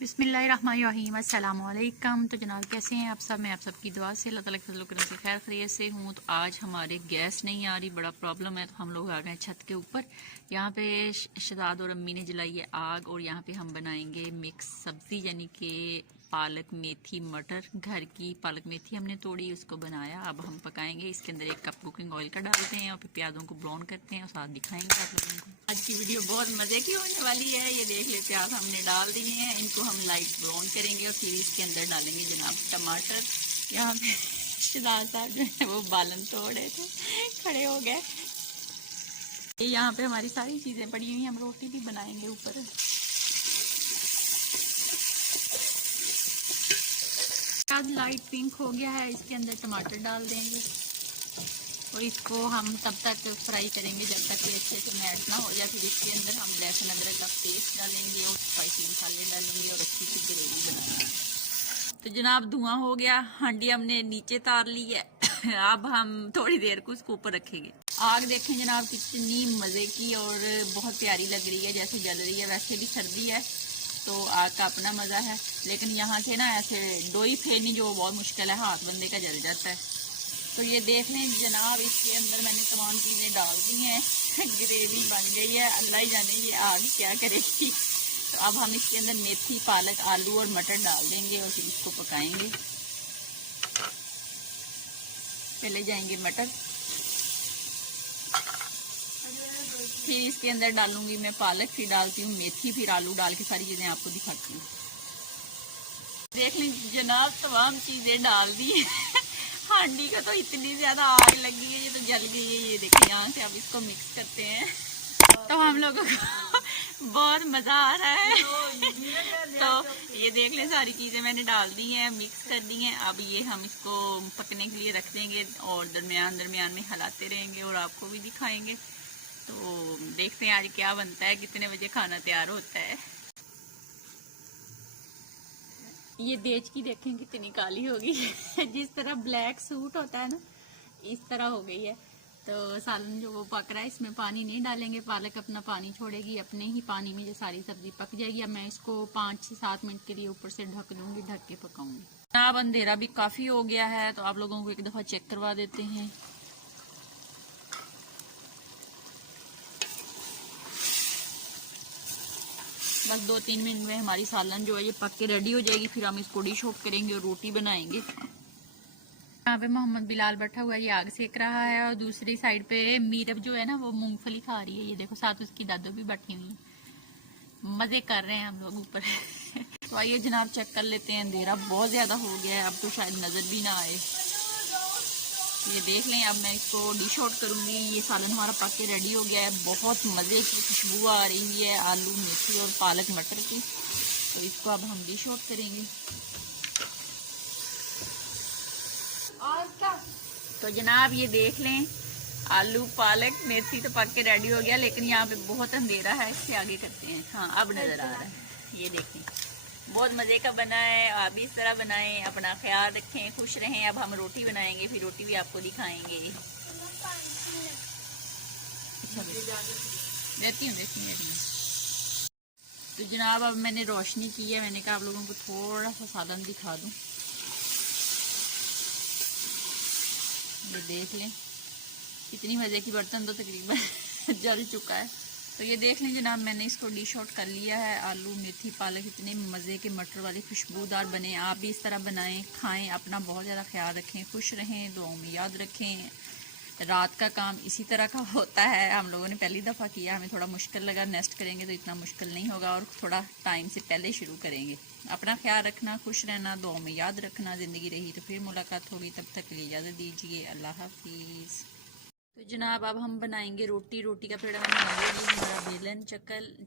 बिस्मिल्लाहिर्रहमानिर्रहीम अस्सलाम वालेकुम। तो जनाब कैसे हैं आप सब? मैं आप सबकी दुआ से अल्लाह ताला के फजल करम से खैर खैरियत से हूँ। तो आज हमारे गैस नहीं आ रही, बड़ा प्रॉब्लम है। तो हम लोग आ गए छत के ऊपर। यहाँ पे शहजाद और अम्मी ने जलाई है आग और यहाँ पे हम बनाएंगे मिक्स सब्जी, यानी कि पालक मेथी मटर। घर की पालक मेथी हमने तोड़ी, उसको बनाया। अब हम पकाएंगे। इसके अंदर 1 कप कुकिंग ऑयल का डालते हैं और फिर प्याजों को ब्राउन करते हैं और साथ दिखाएंगे आप लोगों को। आज की वीडियो बहुत मज़े की होने वाली है। ये देख ले, प्याज हमने डाल दिए हैं, इनको हम लाइट ब्राउन करेंगे और फिर इसके अंदर डालेंगे जनाब टमाटर। यहाँ पे शहजाद साहब जो है वो बालन तोड़े थे, खड़े हो गए। यहाँ पे हमारी सारी चीज़ें पड़ी हुई हैं, हम रोटी भी बनाएंगे ऊपर। प्याज लाइट पिंक हो गया है, इसके अंदर टमाटर डाल देंगे और इसको हम तब तक फ्राई करेंगे जब तक कि अच्छे से मैश ना हो जाए। फिर इसके अंदर हम लहसुन अदरक का पेस्ट डालेंगे और स्पाइसी मसाले डालेंगे और अच्छी सी ग्रेवी बनाएंगे। तो जनाब धुआं हो गया, हांडी हमने नीचे तार ली है। अब हम थोड़ी देर को उसको ऊपर रखेंगे। आग देखें जनाब कितनी मज़े की और बहुत प्यारी लग रही है, जैसे जल रही है। वैसे भी सर्दी है तो आग का अपना मज़ा है, लेकिन यहाँ से ना ऐसे डोई फेरनी जो बहुत मुश्किल है, हाथ बंदे का जल जाता है। तो ये देख लें जनाब, इसके अंदर मैंने तमाम चीज़ें डाल दी हैं। ग्रेवी बन गई है, अल्लाह ही जाने ये आग क्या करेगी। तो अब हम इसके अंदर मेथी पालक आलू और मटर डाल देंगे और फिर इसको पकाएंगे। चले जाएंगे मटर, फिर इसके अंदर डालूंगी मैं पालक, फिर डालती हूँ मेथी, फिर आलू डाल के सारी चीज़ें आपको दिखाती हूँ। देख लें जनाब तमाम चीज़ें डाल दी। हांडी का तो इतनी ज़्यादा आग लगी है, ये तो जल गई है। ये देखिए यहाँ से अब इसको मिक्स करते हैं। तो हम लोगों को बहुत मज़ा आ रहा है। तो ये देख लें सारी चीज़ें मैंने डाल दी हैं, मिक्स कर दी हैं। अब ये हम इसको पकने के लिए रख देंगे और दरमियान दरमियान में हिलाते रहेंगे और आपको भी दिखाएंगे। तो देखते हैं आज क्या बनता है, कितने बजे खाना तैयार होता है। ये देच की देखें कितनी काली होगी। जिस तरह ब्लैक सूट होता है ना, इस तरह हो गई है। तो सालन जो वो पक रहा है, इसमें पानी नहीं डालेंगे, पालक अपना पानी छोड़ेगी, अपने ही पानी में ये सारी सब्जी पक जाएगी। अब मैं इसको 5 से 7 मिनट के लिए ऊपर से ढक दूंगी, ढक के पकाऊंगी। अब अंधेरा भी काफी हो गया है, तो आप लोगों को एक दफा चेक करवा देते हैं। बस 2-3 मिनट में हमारी सालन जो है ये पक के रेडी हो जाएगी। फिर हम इसको डिश आउट करेंगे और रोटी बनाएंगे। यहाँ पे मोहम्मद बिलाल बैठा हुआ है, ये आग सेक रहा है और दूसरी साइड पे मीरब जो है ना वो मूंगफली खा रही है। ये देखो साथ उसकी दादो भी बैठी हुई है, मजे कर रहे हैं हम लोग ऊपर। तो आइए जनाब चेक कर लेते हैं। अंधेरा बहुत ज्यादा हो गया है, अब तो शायद नजर भी ना आए। ये देख लें, अब मैं इसको डिश आउट करूंगी। ये सालन हमारा पक के रेडी हो गया है, बहुत मज़े की खुशबू आ रही है आलू मेथी और पालक मटर की। तो इसको अब हम डिश आउट करेंगे। और क्या तो जनाब ये देख लें, आलू पालक मेथी तो पक के रेडी हो गया, लेकिन यहाँ पे बहुत अंधेरा है, इससे आगे करते हैं। हाँ अब नज़र आ रहा है। ये देखें बहुत मज़े का बना है। आप भी इस तरह बनाएं, अपना ख्याल रखें, खुश रहें। अब हम रोटी बनाएंगे, फिर रोटी भी आपको दिखाएंगे। रहती हूँ। तो जनाब अब मैंने रोशनी की है, मैंने कहा आप लोगों को थोड़ा सा सालन दिखा दूँ। ये देख लें कितनी मज़े की, बर्तन तो तकरीबन जल चुका है। तो ये देख लें जनाब, मैंने इसको डिश आउट कर लिया है। आलू मेथी पालक इतने मज़े के मटर वाली खुशबूदार बने। आप भी इस तरह बनाएं, खाएं, अपना बहुत ज़्यादा ख्याल रखें, खुश रहें, दुआओं में याद रखें। रात का काम इसी तरह का होता है, हम लोगों ने पहली दफ़ा किया, हमें थोड़ा मुश्किल लगा। नेक्स्ट करेंगे तो इतना मुश्किल नहीं होगा और थोड़ा टाइम से पहले शुरू करेंगे। अपना ख्याल रखना, खुश रहना, दुआओं में याद रखना। ज़िंदगी रही तो फिर मुलाकात होगी, तब तक के लिए इजाज़त दीजिए। अल्लाह हाफिज़। तो जनाब अब हम बनाएंगे रोटी। रोटी का पेड़ा बनाएंगे। ये हमारा बेलन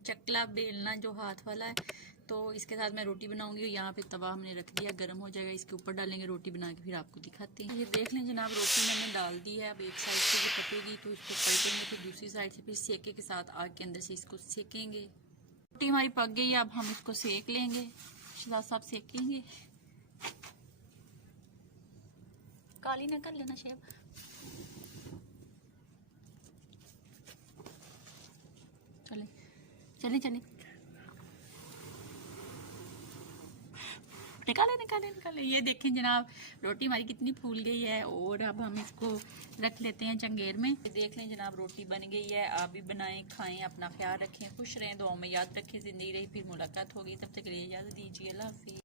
चकला बेलना जो हाथ वाला है, तो इसके साथ मैं रोटी बनाऊंगी। यहाँ पे तवा हमने रख दिया, गर्म हो जाएगा, इसके ऊपर डालेंगे रोटी बना के, फिर आपको दिखाते हैं। ये देख लें जनाब, रोटी मैंने डाल दी है। अब एक साइड से ये पकेगी तो इसको पलटेंगे, फिर दूसरी साइड से फिर सेके के साथ आग के अंदर से इसको सेकेंगे। रोटी हमारी पक गई है, अब हम इसको सेक लेंगे। शहजाद साहब सेकेंगे। काली ना कर लेना शेब। चले चले चले। निकाले निकाले निकाले। ये देखें जनाब, रोटी हमारी कितनी फूल गई है। और अब हम इसको रख लेते हैं चंगेर में। देख लें जनाब, रोटी बन गई है। आप भी बनाएं, खाएं, अपना ख्याल रखें, खुश रहें, दुआओं में याद रखें। जिंदगी रही फिर मुलाकात होगी, तब तक के लिए इजाजत दीजिए। अल्लाह हाफिज़।